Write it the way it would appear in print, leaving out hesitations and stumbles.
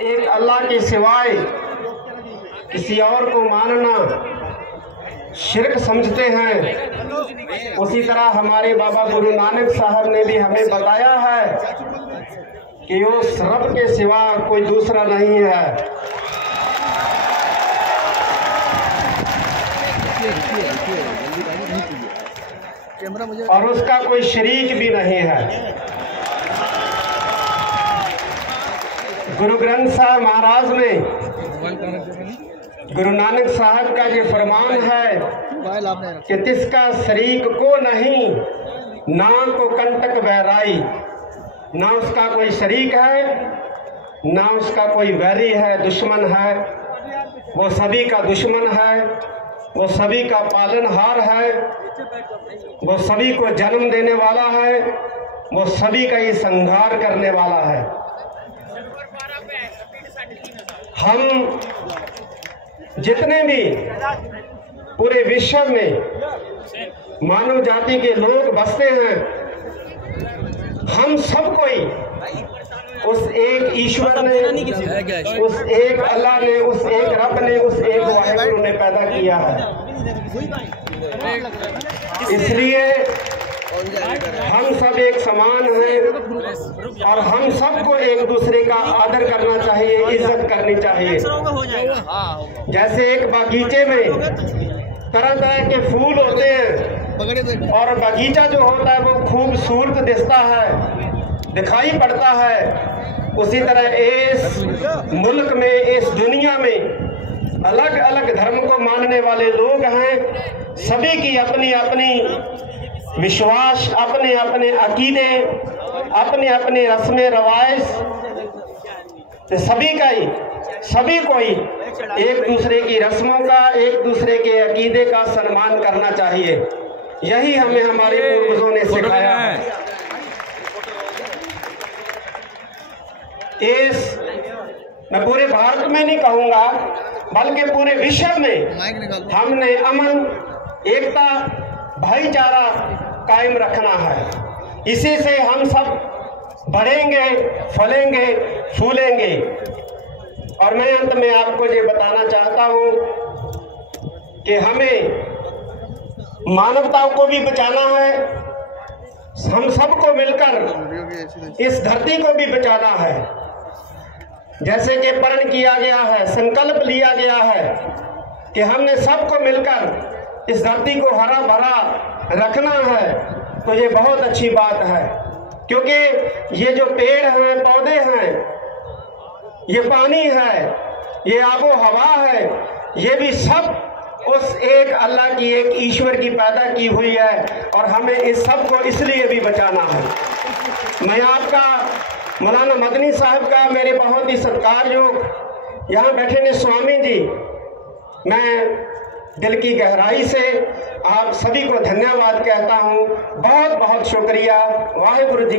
एक अल्लाह के सिवाय किसी और को मानना शिरक समझते हैं। उसी तरह हमारे बाबा गुरु नानक साहब ने भी हमें बताया है कि उस रब के सिवा कोई दूसरा नहीं है और उसका कोई शरीक भी नहीं है। गुरु ग्रंथ साहब महाराज ने गुरु नानक साहब का ये फरमान है कि तिसका शरीक को नहीं ना को कंटक बहराई, ना उसका कोई शरीक है ना उसका कोई वैरी है, दुश्मन है। वो सभी का दुश्मन है, वो सभी का पालनहार है, वो सभी को जन्म देने वाला है, वो सभी का ही संहार करने वाला है। हम जितने भी पूरे विश्व में मानव जाति के लोग बसते हैं, हम सब कोई उस एक ईश्वर ने, उस एक अल्लाह ने, उस एक रब ने, उस एक वाहिगुरु ने पैदा किया है। इसलिए हम सब एक समान हैं और हम सबको एक दूसरे का आदर करना चाहिए, इज्जत करनी चाहिए। जैसे एक बगीचे में तरह तरह के फूल होते हैं और बगीचा जो होता है वो खूबसूरत दिखता है, दिखाई पड़ता है। उसी तरह इस मुल्क में, इस दुनिया में अलग अलग धर्म को मानने वाले लोग हैं। सभी की अपनी अपनी विश्वास, अपने अपने अकीदे, अपने अपने रस्में रवायत, सभी का ही, सभी को ही एक दूसरे की रस्मों का, एक दूसरे के अकीदे का सम्मान करना चाहिए। यही हमें हमारे पूर्वजों ने सिखाया है। मैं पूरे भारत में नहीं कहूँगा बल्कि पूरे विश्व में हमने अमन, एकता, भाईचारा कायम रखना है। इसी से हम सब बढ़ेंगे, फलेंगे, फूलेंगे। और मैं अंत में आपको ये बताना चाहता हूँ कि हमें मानवता को भी बचाना है, हम सबको मिलकर इस धरती को भी बचाना है। जैसे कि प्रण किया गया है, संकल्प लिया गया है कि हमने सबको मिलकर इस धरती को हरा भरा रखना है, तो ये बहुत अच्छी बात है। क्योंकि ये जो पेड़ हैं, पौधे हैं, ये पानी है, ये आबो हवा है, ये भी सब उस एक अल्लाह की, एक ईश्वर की पैदा की हुई है और हमें इस सब को इसलिए भी बचाना है। मैं आपका मौलाना मदनी साहब का, मेरे बहुत ही सत्कारयोग यहाँ बैठे ने स्वामी जी, मैं दिल की गहराई से आप सभी को धन्यवाद कहता हूँ। बहुत बहुत शुक्रिया। वाहिगुरु जी।